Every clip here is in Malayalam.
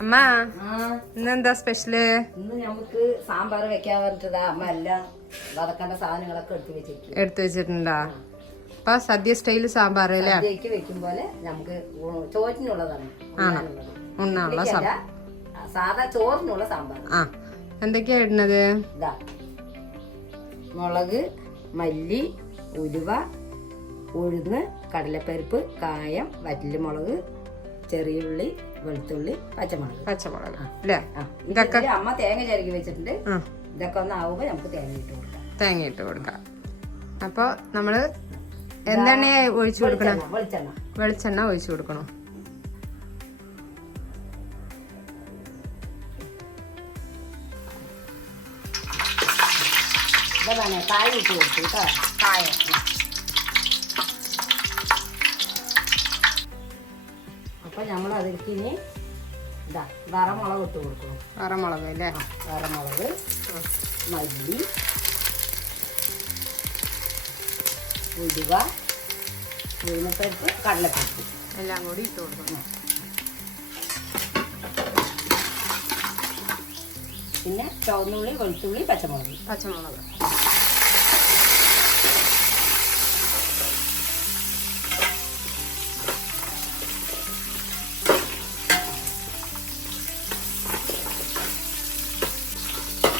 അമ്മ ഇന്നെന്താ സ്പെഷ്യല്? ഇന്ന് നമുക്ക് സാമ്പാർ വെക്കാൻ പറഞ്ഞിട്ടാ അമ്മ എല്ലാം വതക്കേണ്ട സാധനങ്ങളൊക്കെ എടുത്തു വെച്ചിട്ടുണ്ടാ? അപ്പൊ സദ്യ സ്റ്റൈല് സാമ്പാർ അല്ലേ? സദ്യക്ക് വെക്കും പോലെ നമുക്ക് ചോറ്റിനുള്ളതാണ്. ഉണ്ണാനുള്ള സാധാ ചോറിനുള്ള സാമ്പാർ. ആ, എന്തൊക്കെയാ ഇടുന്നത്? ഇതാ മുളക്, മല്ലി, ഉലുവ, ഉഴുന്ന്, കടലപ്പരിപ്പ്, കായം, വറ്റൽമുളക്, ചെറിയ ഉള്ളി, വെളുത്തുള്ളി, പച്ചമുളക് അല്ലേ? ഇതൊക്കെ അമ്മ തേങ്ങ ചിരകി വെച്ചിട്ടുണ്ട്. ഇതൊക്കെ ഒന്ന് ആവുമ്പോ നമുക്ക് തേങ്ങ ഇട്ട് കൊടുക്കാം. അപ്പൊ നമ്മള് എന്തെണ്ണ ഒഴിച്ചു കൊടുക്കണം? വെളിച്ചെണ്ണ ഒഴിച്ചു കൊടുക്കണം. കായം ഇട്ട് കൊടുത്തു കേട്ടോ. കായം അപ്പൊ നമ്മൾ അതിലേക്ക് ഇനി ഇതാ വറമുളക് ഇട്ട് കൊടുക്കണം. വറമുളക് അല്ലേ? വറമുളക്, മല്ലി, ഉലുവ, ഉഴുന്നപ്പരിപ്പ്, കടലപ്പരിപ്പ് എല്ലാം കൂടി ഇട്ട് കൊടുക്കണം. പിന്നെ ചുവന്നുള്ളി, വെളുത്തുള്ളി, പച്ചമുളക്.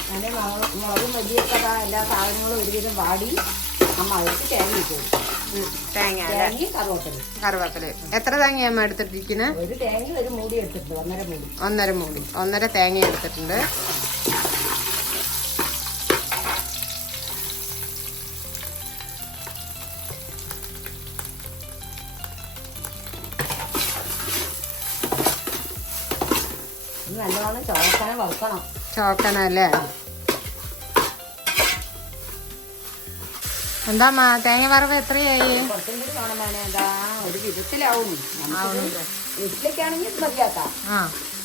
അങ്ങനെ മുളകും മല്ലിയൊക്കെ എല്ലാ സാധനങ്ങളും ഒരുവിധം വാടി അമ്മ അവർക്ക് തേങ്ങ ഇട്ട് കൊടുക്കും. തേങ്ങയും കറുവേപ്പില. എത്ര തേങ്ങ അമ്മ എടുത്തിട്ടിരിക്കുന്നത്? ഒരു തേങ്ങ ഒരു മൂടി എടുത്തിട്ടുണ്ട്. ഒന്നര തേങ്ങ എടുത്തിട്ടുണ്ട്. നല്ലോണം വറുക്കണം. ചോക്കണല്ലേ? എന്താ തേങ്ങ വറവ് എത്രയായി? കുറച്ചും കൂടി വേണം. എന്താ ഒരു വിധത്തിലാവും. വീട്ടിലേക്കാണെങ്കിൽ ഇത് മതിയാക്കാം.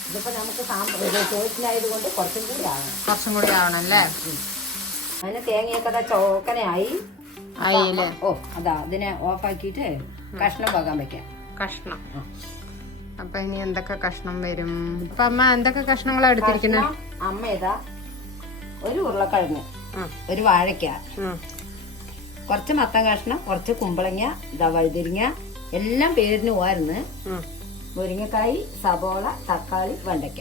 ഇതിപ്പോ നമുക്ക് ചോറ്റിനായത് കൊണ്ട് കുറച്ചും കൂടി ആവണല്ലേ? അതിന് തേങ്ങയൊക്കെ ചോക്കനായി. ഓ അതാ ഇതിനെ ഓഫാക്കിയിട്ട് കഷ്ണം പോകാൻ വെക്കാം. കഷ്ണം. അപ്പൊ ഇനി എന്തൊക്കെ കഷ്ണം വരും? അപ്പൊ അമ്മ എന്തൊക്കെ കഷ്ണങ്ങളാ എടുത്തിരിക്കുന്നത്? അമ്മ ഇതാ ഒരു ഉരുളക്കിഴങ്ങ്, ഒരു വാഴയ്ക്ക, കുറച്ച് മത്തൻ കഷ്ണം, കുറച്ച് കുമ്പളങ്ങ, ഇതാ വഴുതിരിങ്ങ, എല്ലാം പേരിന് പോവായിരുന്നു. മുരിങ്ങക്കായി, സബോള, തക്കാളി, വെണ്ടയ്ക്ക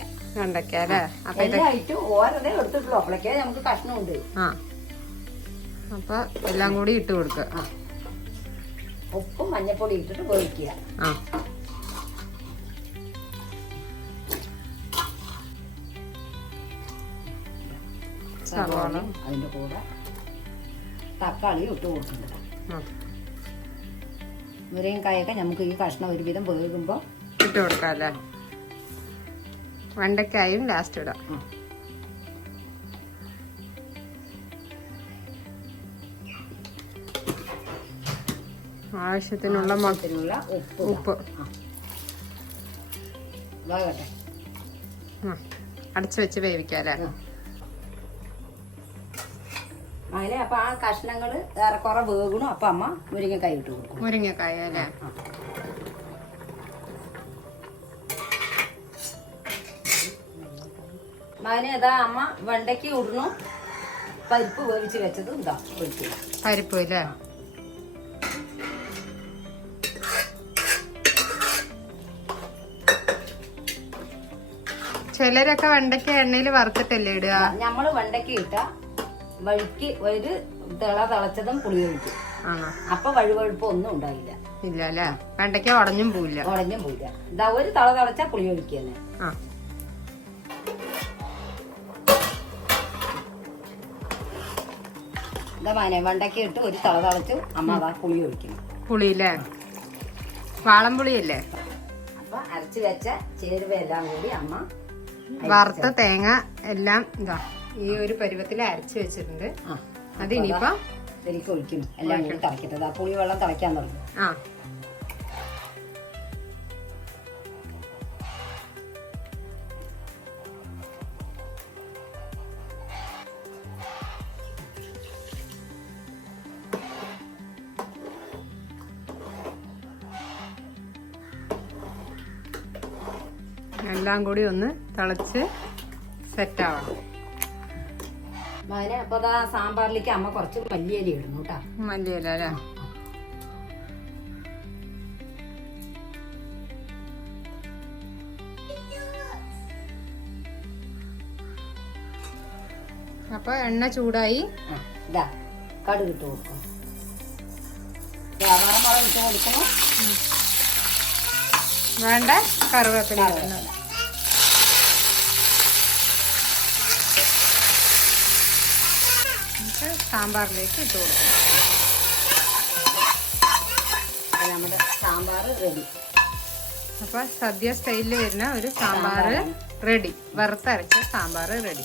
അല്ലേ? എല്ലായിട്ട് ഓരോ എടുത്തിട്ടുള്ളൂ. അപ്പോഴേക്കേ നമുക്ക് കഷ്ണമുണ്ട്. അപ്പൊ എല്ലാം കൂടി ഇട്ട് കൊടുക്കുക. ഉപ്പും മഞ്ഞപ്പൊടി ഇട്ടിട്ട് വേവിക്കുക. സബോള അതിന്റെ കൂടെ തക്കാളി ഇട്ട് കൊടുക്കുന്നുണ്ട്. മുരിങ്ങക്കായൊക്കെ നമുക്ക് ഈ കഷ്ണം ഒരുവിധം വേകുമ്പോ ഇട്ട് കൊടുക്കാം അല്ലേ? വെണ്ടക്കായും ലാസ്റ്റ് ഇടാം. ആവശ്യത്തിനുള്ള ഉപ്പ് വേകട്ടെ. അടച്ചു വെച്ച് വേവിക്കാം അല്ലേ? അങ്ങനെ അപ്പൊ ആ കഷ്ണങ്ങള് ഏറെക്കുറെ വേകണം. അപ്പൊ അമ്മ മുരിങ്ങക്കായ ഇട്ട് കൊടുക്കും. മുരിങ്ങക്കായ അല്ലേ? അതിന് ഇതാ അമ്മ വെണ്ടയ്ക്ക് ഇടണു. പരിപ്പ് വേവിച്ച് വെച്ചത് ഇതാ ഒഴിക്കുക. പരിപ്പ് അല്ലേ? ചിലരൊക്കെ വെണ്ടയ്ക്ക എണ്ണയിൽ വറുത്തിട്ടല്ലേ ഇടുക? നമ്മള് വെണ്ടയ്ക്ക് ഇട്ട വഴിക്ക് ഒരു തിളച്ചതും പുളി ഒഴിക്കും. അപ്പൊ വഴുവഴുപ്പ് ഒന്നും ഉണ്ടായില്ല. ഇല്ല അല്ലേ? വെണ്ടയ്ക്ക ഉടഞ്ഞും പോയില്ല. ഇതാ ഒരു തിളച്ച പുളി ഒഴിക്കുക. ഇതാ മാനെ വെണ്ടയ്ക്ക ഇട്ട് ഒരു തിളച്ചു അമ്മ അതാ പുളി ഒഴിക്കണം. പുളിയില്ലേ? വാളംപുളിയല്ലേ? അപ്പൊ അരച്ചു വെച്ച ചേരുവ എല്ലാം കൂടി അമ്മ വറുത്ത തേങ്ങ എല്ലാം ഇതാ ഈ ഒരു പരുവത്തിൽ അരച്ചു വെച്ചിട്ടുണ്ട്. അത് ഇനിയിപ്പോ ഇതിലേക്ക് ഒഴിക്കും. എല്ലാം കൂടി തിളക്കട്ടത്. ആ പുളി വെള്ളം തിളയ്ക്കാൻ തുടങ്ങി. നല്ല എല്ലാം കൂടി ഒന്ന് തിളച്ച് സെറ്റ് ആവണം. അതിന് അപ്പൊ സാമ്പാറിലേക്ക് അമ്മ കുറച്ച് മല്ലിയില ഇടുന്നു കേട്ടാ. മല്ലിയില അല്ലേ? അപ്പൊ എണ്ണ ചൂടായി. ഇതാ കടുക് ഇട്ട് കൊടുക്കണം. വറമുളക് ഇട്ട് കൊടുക്കണം. വേണ്ട കറിവേപ്പില സാമ്പാറിലേക്ക് ഇട്ട് കൊടുക്കണം. നമ്മുടെ സാമ്പാർ റെഡി. അപ്പൊ സദ്യ സ്റ്റൈലിൽ വരുന്ന ഒരു സാമ്പാർ റെഡി. വറുത്തരച്ച സാമ്പാർ റെഡി.